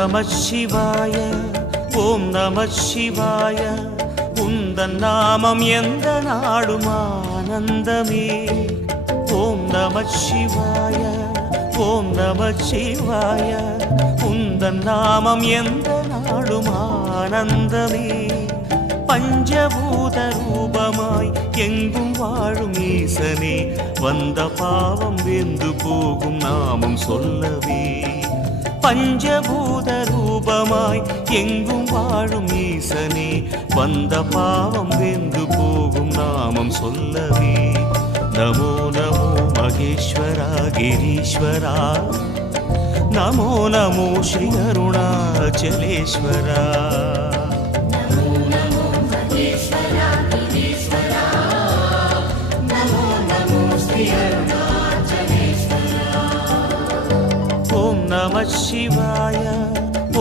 நம சிவாய ஓம் நம சிவாய உந்தன் நாமம் எந்த நாடும் ஆனந்தமே. ஓம் நம சிவாய ஓம் நம சிவாய உந்தன் நாமம் எந்த நாடும் ஆனந்தமே. பஞ்சபூத ரூபமாய் எங்கும் வாழும் ஈசனே வந்த பாவம் வெந்து போகும் நாமம் சொல்லவே. பஞ்சபூத ரூபமாய் எங்கும் வாழும் ஈசனே வந்த பாவம் வெந்து போகும் நாமம் சொல்லவே. நமோ நமோ மகேஸ்வரா கிரீஸ்வரா நமோ நமோ ஸ்ரீ அருணாச்சலேஸ்வரா. ஓம் நம சிவாய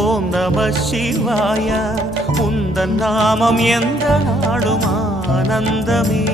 ஓம் நம சிவாய உந்தன் நாமம் எந்த நாடும் ஆனந்தமே.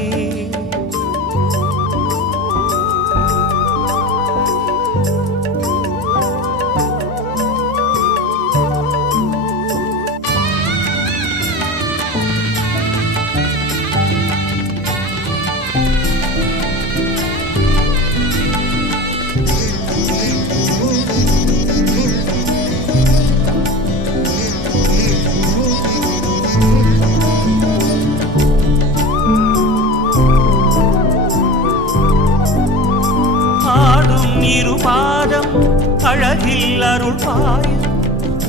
இருபாதம் அழகில் அருள் பாயும்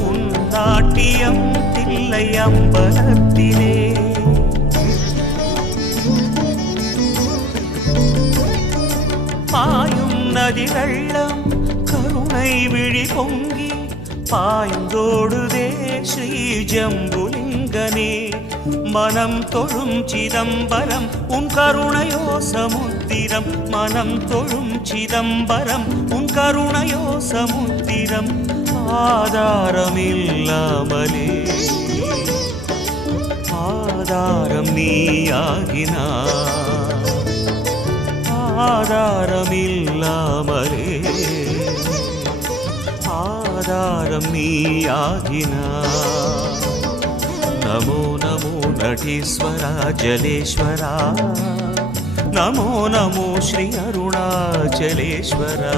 உன் நாட்டியம் தில்லை அம்பலத்திலே. பாயும் நதி வெள்ளம் கருணை விழி பொங்கி பாய்ந்தோடுதே ஸ்ரீ ஜம்புலிங்கனே. மனம் தொழும் சிதம்பரம் உன் கருணையோ சமுத்திரம். மனம் தொழும் சிதம்பரம் உன் கருணையோ சமுத்திரம். ஆதாரமில்லாமலே ஆதாரம் நீயாகினாய். ஆதாரமில்லாமலே ஆதாரம் நீயாகினாய். நமோ நமோ நடீஸ்வரா ஜலேஸ்வரா நமோ நமோ ஸ்ரீ அருணாச்சலேஸ்வரா.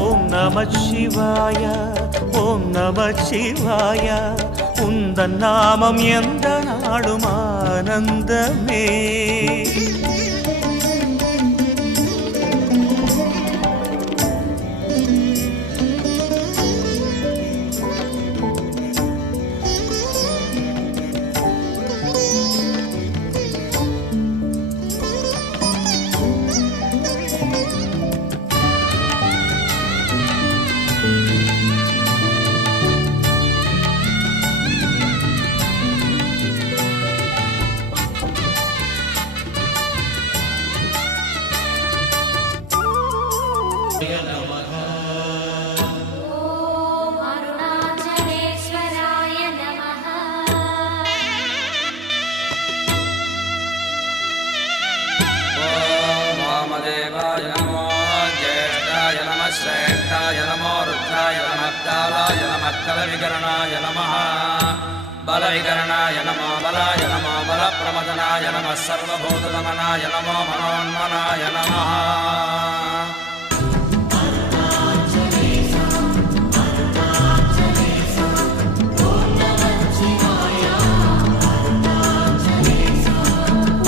ஓம் நம சிவாய ஓம் நம சிவாய உந்தன் நாமம் எந்த நாடும் ஆனந்தமே. ஓம் அருணாச்சலேஸ்வராய நமः. ஓம் வாமதேவாய நமோ ஜேஷ்டாய நமः ஸ்ரேஷ்டாய நமோ ருத்ராய நமः காலாய நமः கலவிகரணாய நமः பலவிகரணாய நமோ பலாய நமோ பலப்பிரமதனாய நமः சர்வபூதநமனாய நமோ மனோன்மனாய நமः.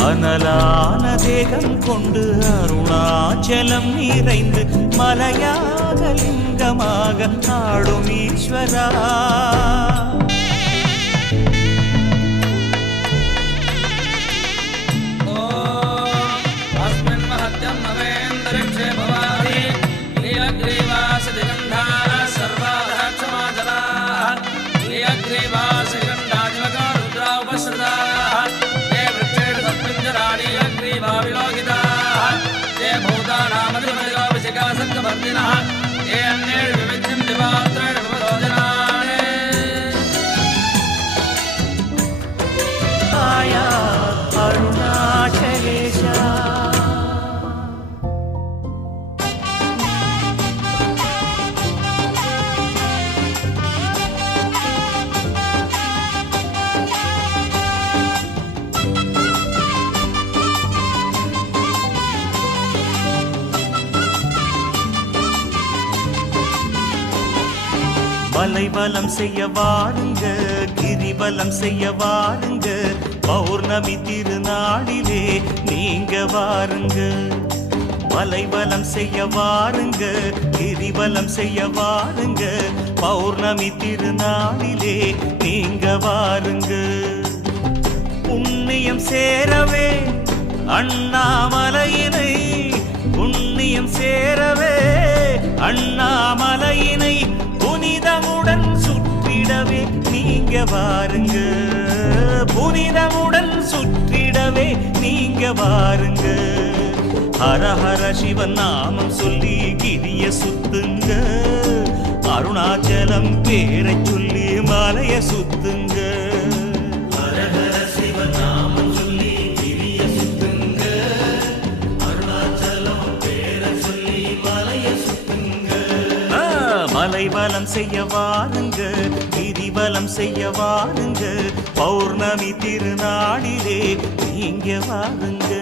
அனலான தேகம் கொண்டு அருணாச்சலம் நிறைந்து மலையாக லிங்கமாக ஆடும் ஈஸ்வரா. அஸ்மின் மஹத்யம் நவேந்திரக்ஷே பவாதி லியக்ரீவாசதிகந்தா சர்வாதः க்ஷமாஜலாः லியக்ரீவாசதிகண்டாதிமகா ருத்ரா உபஸ்ருதாः தே விருட்சேஷு தத்பிஞ்சராணி யக்ரீவாவிலோகிதாः தே பூதானாமதிமதிகோபிஷிகா சக்தவர்த்தினः தே அன்னேஷு விவித்யம் திவாத்ரேஷு விபரோஜனானே. ஆயா மலைவலம் செய்ய வாருங்க, கிரிவலம் செய்ய வாருங்க, பௌர்ணமி திருநாளிலே நீங்க வாருங்க. மலைவலம் செய்ய வாருங்க, கிரிவலம் செய்ய வாருங்க, பௌர்ணமி திருநாளிலே நீங்க வாருங்க. புண்ணியம் சேரவே அண்ணாமலையினை, புண்ணியம் சேரவே அண்ணாமலையினை புனிதமுடன் சுற்றிடவே நீங்க வாருங்க, புனிதமுடன் சுற்றிடவே நீங்க வாருங்க. ஹர ஹர சிவன் நாமம் சொல்லி கிரிய சுத்துங்க, அருணாச்சலம் பேரை சொல்லி மலைய சுத்துங்க. ஹர ஹர சிவன் நாமம் சொல்லி கிரிய சுத்துங்க, அருணாச்சலம் பேரை சொல்லி மலைய சுத்துங்க. மலைவலம் செய்ய வாருங்க, கிரிவலம் செய்ய வாருங்க, பௌர்ணமி திருநாளிலே நீங்க வாருங்க.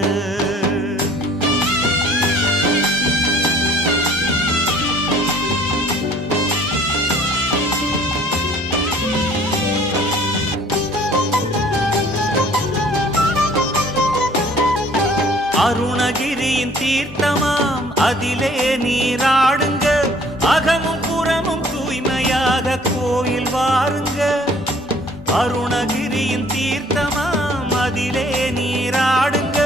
அருணகிரியின் தீர்த்தமாம் அதிலே நீராடுங்க, அகமும் புறமும் தூய்மையாக கோயில் வாருங்க. அருணகிரியின் தீர்த்தமாம் அதிலே நீராடுங்க,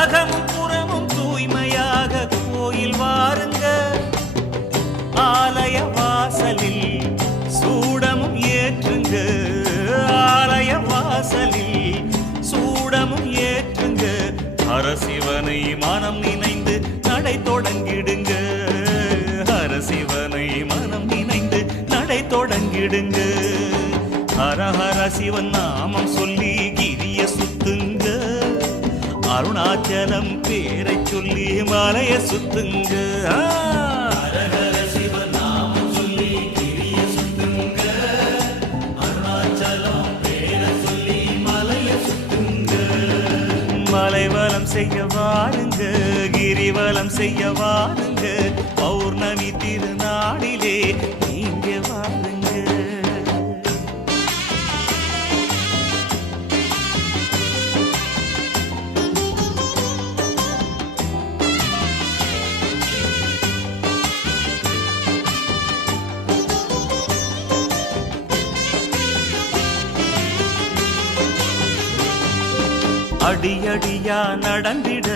அகமும் புறமும் தூய்மையாக கோயில் வாருங்க. ஆலய வாசலில் சூடமும் ஏற்றுங்க, ஆலய வாசலில் சூடமும் ஏற்றுங்க. ஹரசிவனை மனம் நினைந்து நடை தொடங்கிடுங்க, ஹரசிவனை மனம் நினைந்து நடை தொடங்கிடுங்க. ஹர ஹர சிவன் நாமம் சொல்லி கிரிய சுத்துங்க, அருணாச்சலம் பேரை சொல்லி மலைய சுத்துங்க. ஹர ஹர சிவன் நாமம் சொல்லி கிரிய சுத்துங்க, அருணாச்சலம் பேரை சொல்லி மலைய சுத்துங்க. மலைவலம் செய்ய வாருங்க, கிரிவலம் செய்ய வாருங்க, பௌர்ணமி திருநாளிலே நீங்க வாருங்க. அடியடியா நடந்திட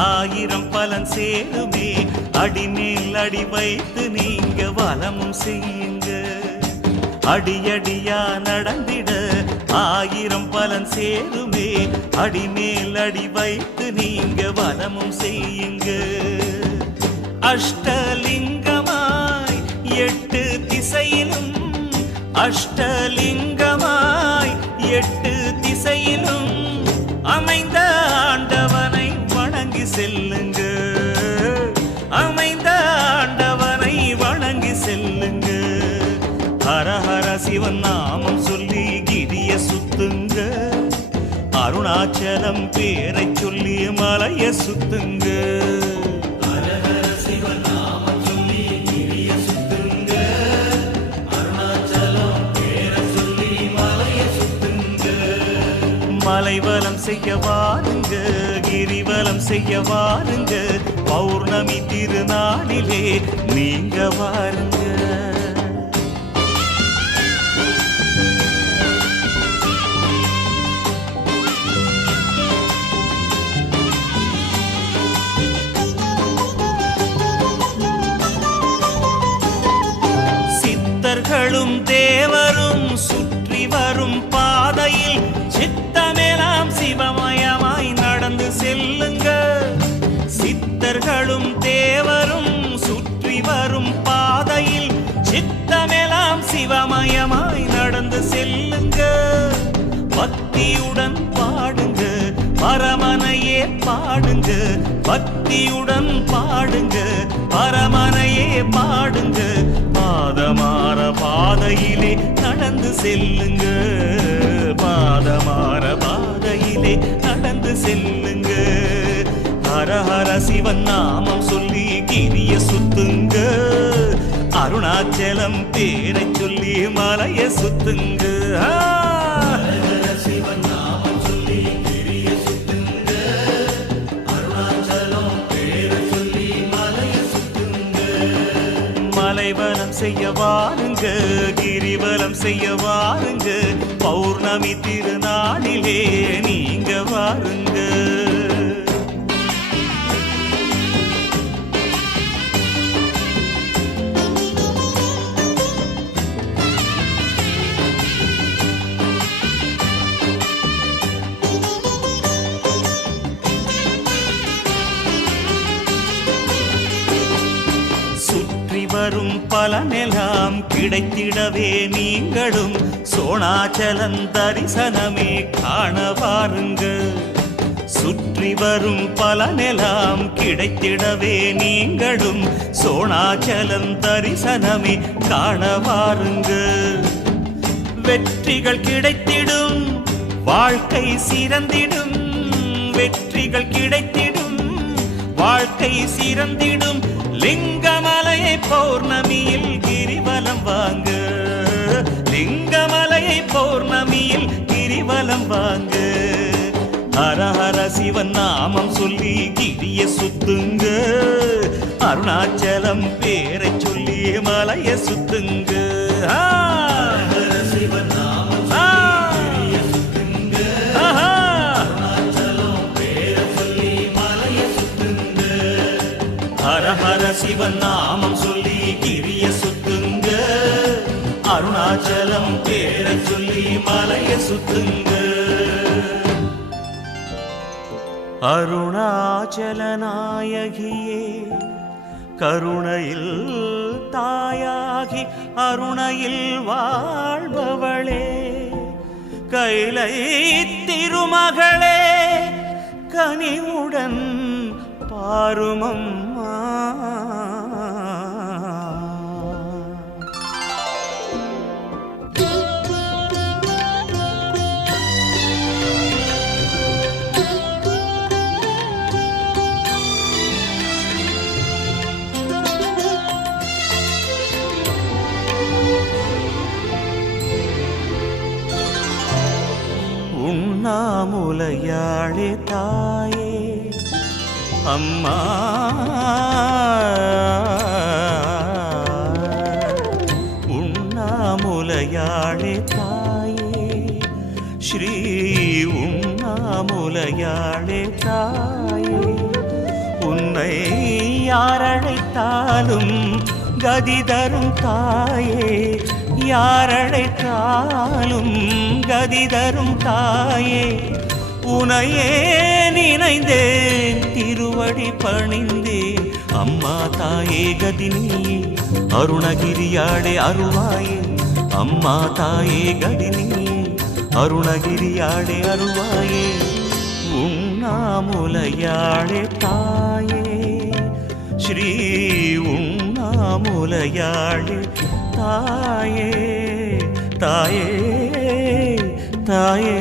ஆயிரம் பலன் சேருமே, அடிமேல் அடி வைத்து நீங்க வலமும் செய்யுங்க. அடியடியா நடந்திட ஆயிரம் பலன் சேருமே, அடிமேல் அடி வைத்து நீங்க வலமும் செய்யுங்க. அஷ்டலிங்கமாய் 8 திசையிலும், அஷ்டலிங்கமாய் 8 திசையிலும் அமைந்த ஆண்டவனை வணங்கி செல்லுங்க, அமைந்த ஆண்டவனை வணங்கி செல்லுங்க. ஹர ஹர சிவன் நாமம் சொல்லி கிரிய சுத்துங்க, அருணாச்சலம் பேரை சொல்லி மலைய சுத்துங்க. ஹர ஹர சிவன் நாமம் சொல்லி கிரிய சுத்துங்க, அருணாச்சலம் பேரை சொல்லி மலைய சுத்துங்க. மலைவலம் செய்ய வாருங்க, கிரிவலம் செய்ய வாருங்க, பௌர்ணமி திருநாளிலே நீங்க வாருங்க. சித்தர்களும் தேவரும் சுற்றி வரும் பாதையில் சித்தமெல்லாம் சிவமயமாய் நடந்து செல்லுங்க. சித்தர்களும் தேவரும் சுற்றி வரும் பாதையில் சித்தமெல்லாம் சிவமயமாய் நடந்து செல்லுங்க. பக்தியுடன் பாடுங்க, பரமனையே பாடுங்க, பக்தியுடன் பாடுங்க, பரமனையே பாடுங்க. பாதமாற பாதையிலே நடந்து செல்லுங்க, பாதமாற பாதையிலே நடந்து செல்லுங்க. ஹர ஹர சிவன் நாமம் சொல்லி கிரிய சுத்துங்க, அருணாச்சலம் பேரை சொல்லி மலைய சுத்துங்க. மலைவலம் செய்ய வாருங்க, கிரிவலம் செய்ய வாருங்க, பௌர்ணமி திருநாளிலே நீங்க வாருங்க. வரும் பலனெல்லாம் கிடைத்திடவே நீங்களும் சோணாச்சலம் தரிசனமே காண வாருங்க. சுற்றி வரும் பலனெல்லாம் கிடைத்திடவே நீங்களும் சோணாச்சலம் தரிசனமே காண வாருங்க. வெற்றிகள் கிடைத்திடும், வாழ்க்கை சிறந்திடும். வெற்றிகள் கிடைத்திடும், வாழ்க்கை சிறந்திடும். லிங்கமலையை பௌர்ணமியில் கிரிவலம் வாங்க, லிங்கமலையை பௌர்ணமியில் கிரிவலம் வாங்க. ஹர ஹர சிவன் நாமம் சொல்லி கிரிய சுத்துங்க, அருணாச்சலம் பேரை சொல்லி மலைய சுத்துங்க. ஹர சிவன் நாமம் சொல்லி கிரிய சுத்துங்க, அருணாச்சலம் பேரை சொல்லி மலைய சுத்துங்க. ஹர ஹர சிவன் நாமம் சொல்லி கிரிய சுத்துங்க, அருணாச்சலம் பேரை சொல்லி மலைய சுத்துங்க. அருணாச்சல நாயகியே கருணையில் தாயாகி அருணையில் வாழ்பவளே, கைலை திருமகளே கனிவுடன் பாருமம்மா. உண்ணாமுலையாளே தாயே அம்மா, உண்ணாமுலையாளே தாயே, ஸ்ரீ உண்ணாமுலையாளே தாயே. உன்னை யாரழைத்தாலும் கதி தரும் தாயே, யாரழைத்தாலும் கதி தரும் தாயே. உனையே நினைந்தேன் திருவடி பணிந்தேன், அம்மா தாயே கதினியே அருணகிரியாளே அருள்வாயே. அம்மா தாயே கதினியே அருணகிரியாளே அருள்வாயே. உண்ணாமுலையாளே தாயே, ஸ்ரீ உண்ணாமுலையாளே தாயே, தாயே தாயே.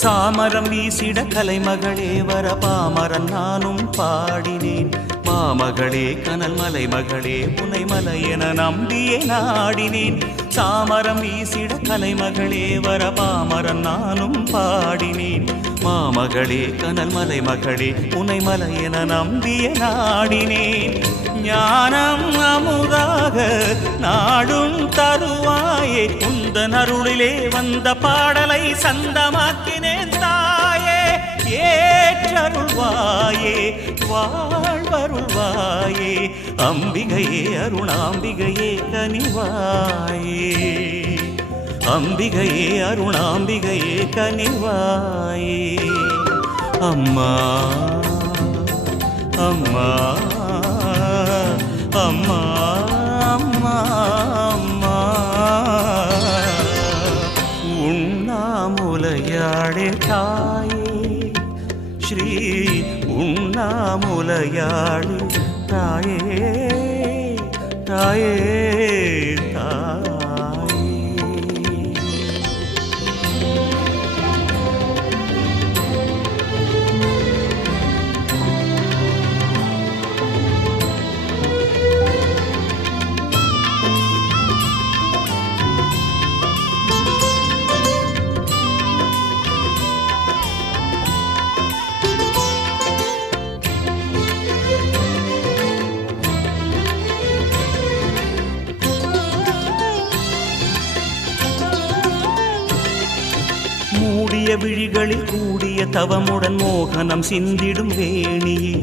சாமரம் வீசிட கலைமகளே வர பாமரன் நானும் பாடினேன். மாமகளே கனல் மலை மகளே புனை மலை என நம்பியே நாடினேன். சாமரம் வீசிட கலைமகளே வர பாமரன் நானும் பாடினேன். மாமகளே கனல் மலை மகளே புனை மலை என நம்பியே நாடினேன். ஞானம் அமுதாக நாடும் தருவாயே, உந்தன் அருளிலே வந்த பாடலை சந்தமாக்கினேன் தாயே. ஏற்றருள்வாயே வாழ்வருள்வாயே அம்பிகையே அருணாம்பிகையே கனிவாயே அம்பிகையே அருணாம்பிகையே கனிவாயே அம்மா அம்மா அம்மா அம்மா அம்மா உண்ணாமுலையாளே தாயே ஸ்ரீ உண்ணாமுலையாளே தாயே தாயே தாயே மூடிய விழிகளில் கூடிய தவமுடன் மோகனம் சிந்திடும் வேணியே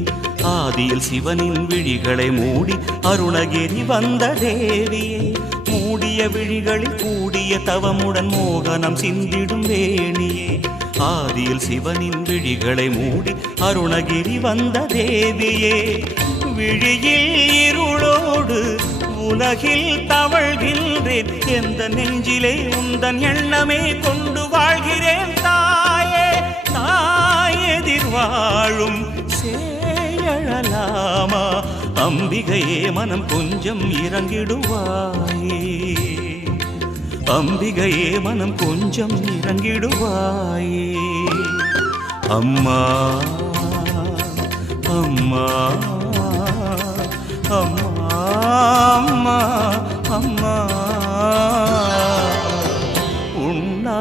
ஆதியில் சிவனின் விழிகளை மூடி அருணகிரி வந்த தேவியே மூடிய விழிகளில் கூடிய தவமுடன் மோகனம் சிந்திடும் வேணியே ஆதியில் சிவனின் விழிகளை மூடி அருணகிரி வந்த தேவியே விழியில் இருளோடு உலகில் தவழ்கின்றேன் எந்த நெஞ்சிலே உந்தன் எண்ணமே கொண்டு வாழ்கிறேன் தாயே தாயெதிர் வாழும் சேயழலாமா அம்பிகையே மனம் கொஞ்சம் இறங்கிடுவாயே அம்பிகையே மனம் கொஞ்சம் இறங்கிடுவாயே அம்மா அம்மா அம்மா அம்மா அம்மா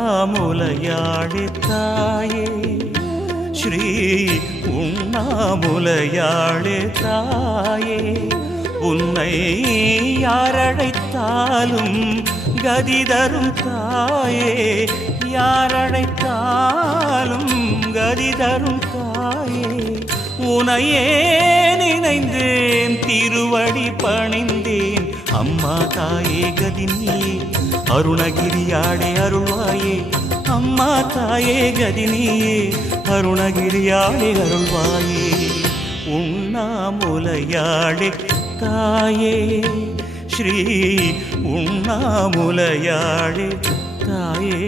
உண்ணாமுலையாளே தாயே ஸ்ரீ உண்ணாமுலையாளே தாயே உன்னை யாரழைத்தாலும் கதி தரும் தாயே யாரழைத்தாலும் கதி தரும் தாயே உனையே நினைந்தேன் திருவடி பணிந்தேன் அம்மா தாயே கதினியே அருணகிரியாடே அருள்வாயே அம்மா தாயே கதினியே அருணகிரியாடே அருள்வாயே உண்ணாமுலையாளே தாயே ஸ்ரீ உண்ணாமுலையாளே தாயே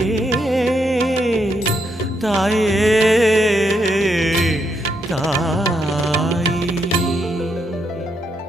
தாயே